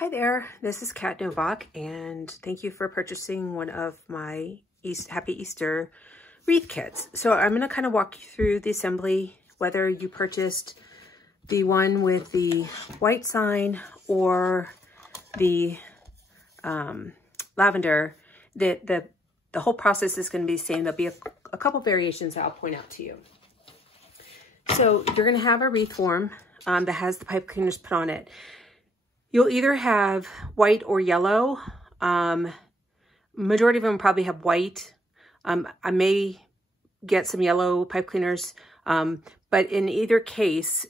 Hi there, this is Kat Novak, and thank you for purchasing one of my Happy Easter wreath kits. So I'm going to kind of walk you through the assembly, whether you purchased the one with the white sign or the lavender. The whole process is going to be the same. There'll be a couple variations that I'll point out to you. So you're going to have a wreath form that has the pipe cleaners put on it. You'll either have white or yellow. Majority of them probably have white. I may get some yellow pipe cleaners, but in either case,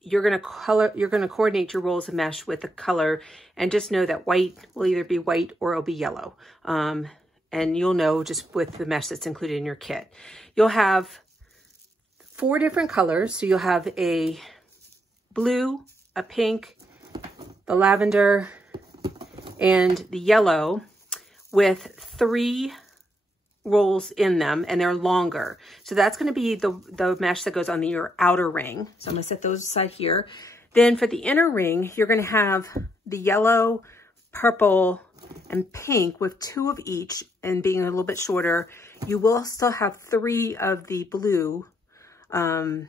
you're going to coordinate your rolls of mesh with the color, and just know that white will either be white or it'll be yellow. And you'll know just with the mesh that's included in your kit. You'll have 4 different colors. So you'll have a blue, a pink, the lavender, and the yellow, with 3 rolls in them, and they're longer. So that's going to be the mesh that goes on your outer ring. So I'm going to set those aside here. Then for the inner ring, you're going to have the yellow, purple, and pink with 2 of each, and being a little bit shorter. You will still have 3 of the blue for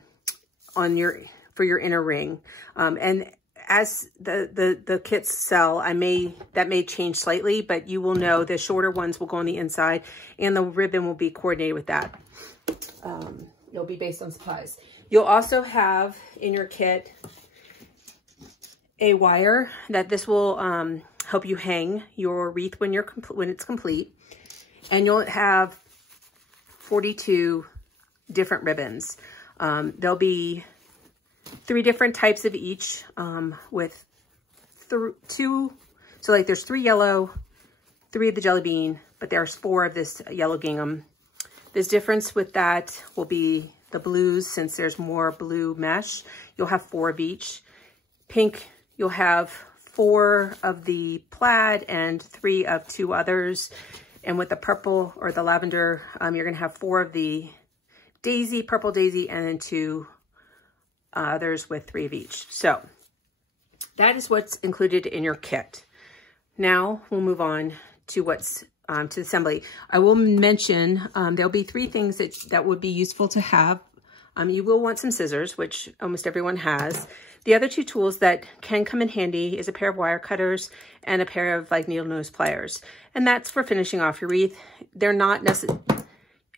your inner ring. And as the kits sell, that may change slightly, but you will know the shorter ones will go on the inside, and the ribbon will be coordinated with that. It'll be based on supplies. You'll also have in your kit a wire that this will help you hang your wreath when it's complete, and you'll have 42 different ribbons. There'll be 3 different types of each, with 2, so like there's 3 yellow, 3 of the jelly bean, but there's 4 of this yellow gingham. This difference with that will be the blues, since there's more blue mesh, you'll have 4 of each. Pink, you'll have 4 of the plaid and 3 of 2 others. And with the purple or the lavender, you're gonna have 4 of the daisy, purple daisy, and then 2 others with 3 of each. So that is what's included in your kit. Now we'll move on to what's to the assembly. I will mention there'll be 3 things that would be useful to have. You will want some scissors, which almost everyone has. The other 2 tools that can come in handy is a pair of wire cutters and a pair of like needle nose pliers. And that's for finishing off your wreath. They're not necessary.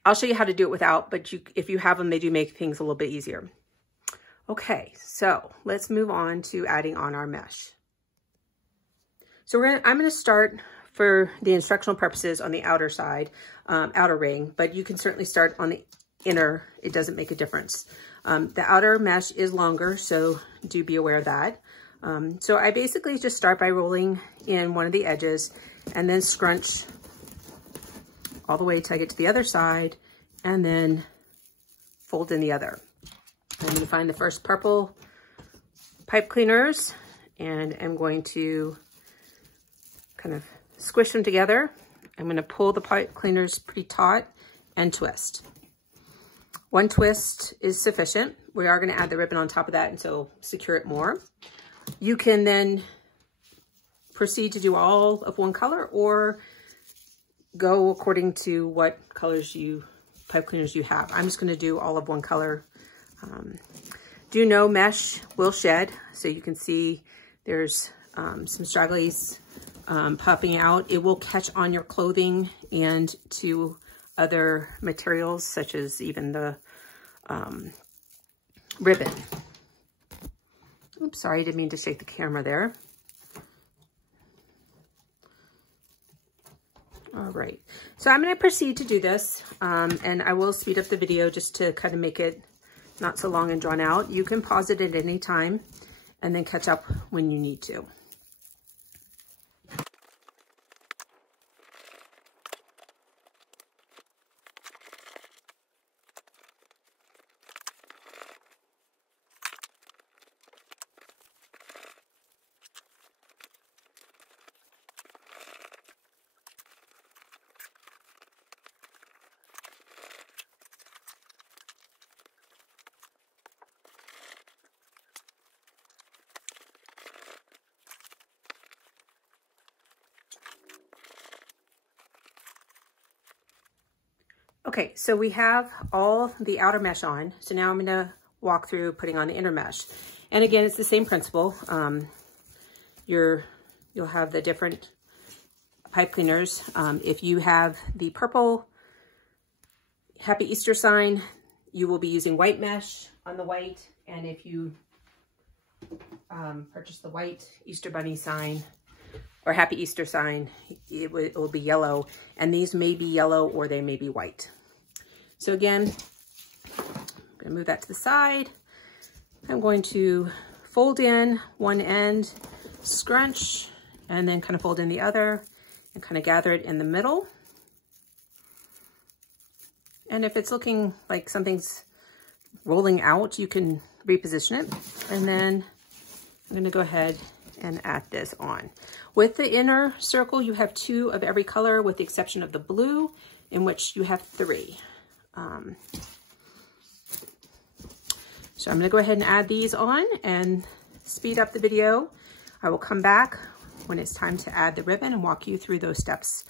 I'll show you how to do it without, but if you have them, they do make things a little bit easier. Okay, so let's move on to adding on our mesh. So I'm going to start for the instructional purposes on the outer side, outer ring, but you can certainly start on the inner. It doesn't make a difference. The outer mesh is longer, so do be aware of that. So I basically just start by rolling in one of the edges and then scrunch all the way till I get to the other side, and then fold in the other. I'm going to find the first purple pipe cleaners, and I'm going to kind of squish them together. I'm going to pull the pipe cleaners pretty taut and twist. 1 twist is sufficient. We are going to add the ribbon on top of that, and so secure it more. You can then proceed to do all of one color, or go according to what colors pipe cleaners you have. I'm just going to do all of one color. Do know mesh will shed, so you can see there's some stragglies popping out. It will catch on your clothing and to other materials, such as even the ribbon. Oops, sorry, I didn't mean to shake the camera there. All right, so I'm going to proceed to do this, and I will speed up the video just to kind of make it not so long and drawn out. You can pause it at any time and then catch up when you need to. Okay, so we have all the outer mesh on. So now I'm gonna walk through putting on the inner mesh. And again, it's the same principle. You'll have the different pipe cleaners. If you have the purple Happy Easter sign, you will be using white mesh on the white. And if you purchase the white Easter Bunny sign or Happy Easter sign, it will be yellow. And these may be yellow or they may be white. So again, I'm gonna move that to the side. I'm going to fold in one end, scrunch, and then kind of fold in the other and kind of gather it in the middle. And if it's looking like something's rolling out, you can reposition it. And then I'm gonna go ahead and add this on. With the inner circle, you have 2 of every color with the exception of the blue, in which you have 3. So I'm gonna go ahead and add these on and speed up the video. I will come back when it's time to add the ribbon and walk you through those steps